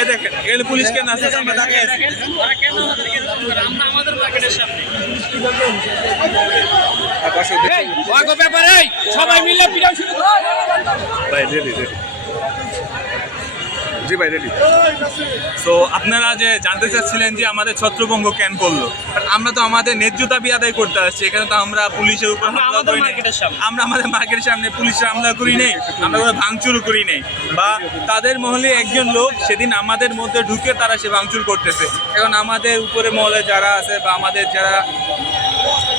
এই দেখেন এগুলো পুলিশকে না আমরা তাকিয়ে আছি। সবাই মিলে পিটাও শুরু ভাই রেডি রেডি জি ভাই রেডি। তো আপনারা যে জানতে চাচ্ছিলেন যে আমাদের ছত্রভঙ্গ কেন করলো, আমরা তো আমাদের ন্যায্য দাবি আদায় করতে আসছি। এখানে তো আমরা পুলিশের উপর হামলা করি নাই, আমরা আমাদের মার্কেটের সামনে পুলিশের হামলা করি নেই, আমরা কোনো ভাঙচুরও করি নেই। বা তাদের মহলে একজন লোক সেদিন আমাদের মধ্যে ঢুকে তারা সে ভাঙচুর করতেছে। এখন আমাদের উপরে মহলে যারা আছে বা আমাদের যারা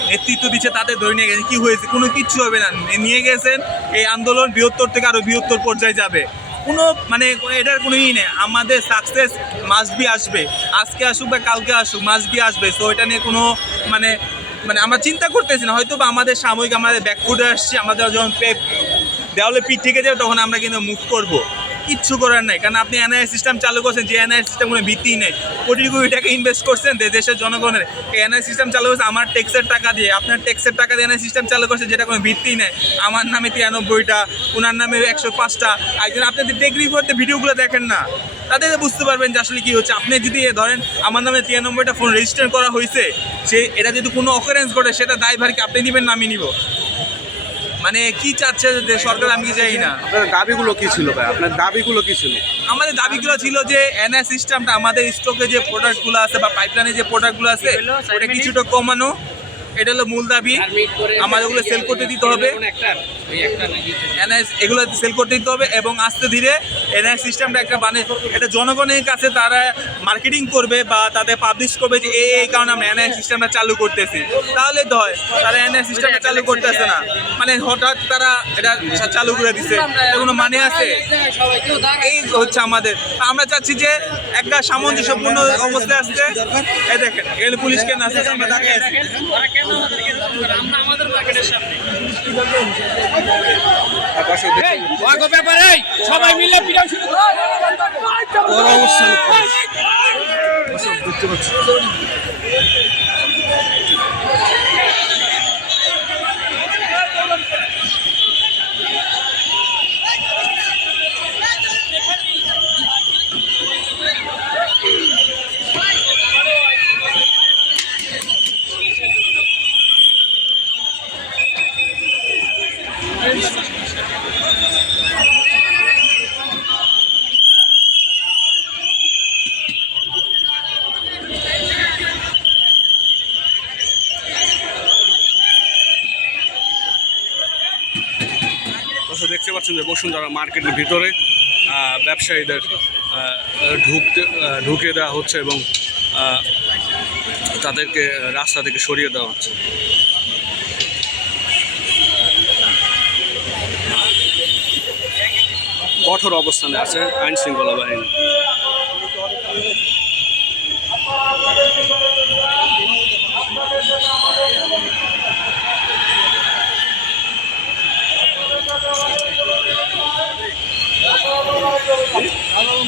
নেতৃত্ব দিচ্ছে তাদের ধরে নিয়ে গেছেন, কি হয়েছে? কোনো কিচ্ছু হবে না, নিয়ে গেছেন। এই আন্দোলন বৃহত্তর থেকে আরো বৃহত্তর পর্যায়ে যাবে। কোনো মানে এটার কোনো ই নেই। আমাদের সাকসেস মাস্ট বি আসবে, আজকে আসুক বা কালকে আসুক, মাস্ট বি আসবে। তো এটা নিয়ে কোনো মানে মানে আমরা চিন্তা করতেছি না। হয়তো বা আমাদের সাময়িক আমাদের ব্যাকফুটে আসছে, আমাদের যখন দেওয়ালে পিঠ থেকে যাবে তখন আমরা কিন্তু মুভ করবো। কিচ্ছু করার নাই, কারণ আপনি এনআইএ সিস্টেম চালু করছেন, যে এনআইএ সিস্টেম কোনো ভিত্তিই নেই। কোটি কোটি টাকা ইনভেস্ট করছেন দেশের জনগণের। এই এনআইএ সিস্টেম চালু করছে আমার ট্যাক্সের টাকা দিয়ে, আপনার ট্যাক্সের টাকা দিয়ে এনআইএ সিস্টেম চালু করছে, যেটা কোনো ভিত্তিই নেই। আমার নামে 93টা, ওনার নামে 105টা। একজন আপনি ডিগ্রি করতে ভিডিওগুলো দেখেন না, তাদের বুঝতে পারবেন যে আসলে কী হচ্ছে। আপনি যদি ধরেন আমার নামে 93টা ফোন রেজিস্টার করা হয়েছে, সে এটা যদি কোনো অকারেন্স ঘটে সেটা দায়ভার কি আপনি নেবেন না আমি নিব? মানে কি চাচ্ছে যে সরকার, আমি জানি না। আপনার দাবিগুলো কি ছিল ভাই? আপনার দাবিগুলো কি ছিল? আমাদের দাবিগুলো ছিল যে এনআই সিস্টেমটা আমাদের স্টকে যে প্রোডাক্টগুলো আছে বা পাইপলাইনে যে প্রোডাক্টগুলো আছে ওটা কিছুটা কমানো, এটা হলো মূল দাবি। আমাদের ওগুলো সেল করতে দিতে হবে, এনআই এগুলো সেল করতে দিতে হবে। এবং আস্তে ধীরে এনআই সিস্টেমটা একটা মানে এটা জনগণের কাছে তারা মার্কেটিং করবে বা তাদের পাবলিশ করবে যে এই কারণে আমরা এনআই সিস্টেমটা চালু করতেছি। তাহলে তো হয়, তারা এনআই সিস্টেমটা চালু করতেছে না, মানে হঠাৎ তারা এটা চালু করে দিচ্ছে, এটা কোনো মানে আছে? এই হচ্ছে আমাদের। আমরা চাচ্ছি যে একটা সামঞ্জস্যপূর্ণ অবস্থায় আসতে। এই দেখেন এগুলো পুলিশকে না আমরা তাকিয়ে আছি। সবাই মিলে পিটাও শুরু দেখতে পাচ্ছি দেখতে পাচ্ছেন যে বসুন্ধরা মার্কেটের ভিতরে ব্যবসায়ীদের ঢুকে দেওয়া হচ্ছে এবং তাদেরকে রাস্তা থেকে সরিয়ে দেওয়া হচ্ছে। কঠোর অবস্থানে আছে আইন শৃঙ্খলা বাহিনী।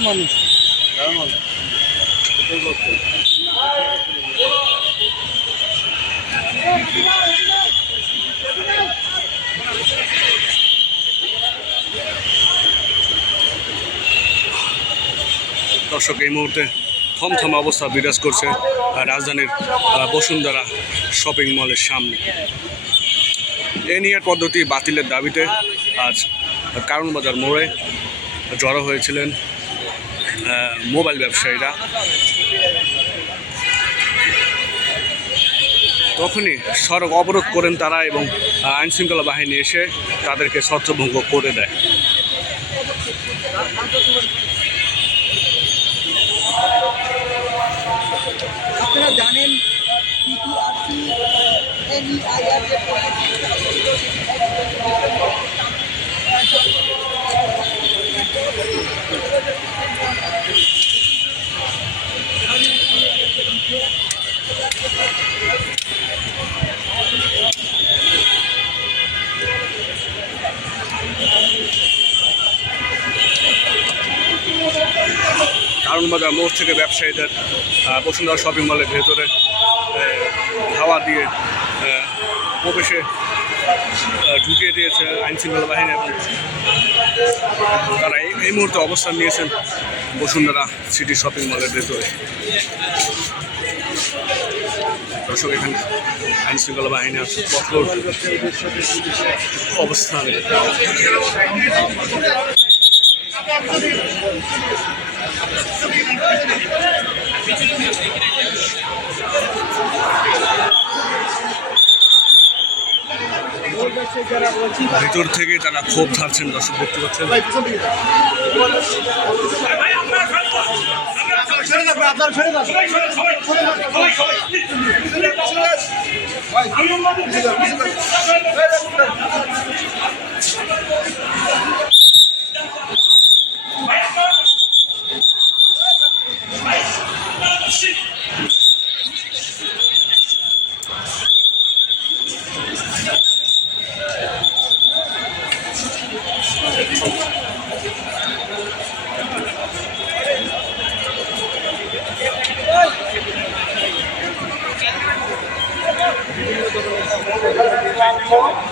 মানুষ দর্শক, এই মুহূর্তে থমথম অবস্থা বিরাজ করছে রাজধানীর বসুন্ধরা শপিং মলের সামনে। এনআইএর পদ্ধতি বাতিলের দাবিতে আজ কারওয়ানবাজার মোড়ে জড়ো হয়েছিলেন মোবাইল ব্যবসায়ীরা। তখনই সড়ক অবরোধ করেন তারা এবং আইনশৃঙ্খলা বাহিনী এসে তাদেরকে ছত্রভঙ্গ করে দেয়। আপনারা জানেন কারওয়ানবাজার মোড় থেকে ব্যবসায়ীদের বসুন্ধরা শপিং মলের ভেতরে ধাওয়া দিয়ে প্রবেশে ঢুকিয়ে দিয়েছে আইনশৃঙ্খলা বাহিনী এবং তারা এই মুহূর্তে অবস্থান নিয়েছেন বসুন্ধরা সিটি শপিং মলের ভেতরে। দর্শক এখানে আইনশৃঙ্খলা বাহিনী আছে কঠোর অবস্থানে। ভিতর থেকে তারা ক্ষোভ ধারছেন, দর্শক দেখতে পাচ্ছেন। Thank you.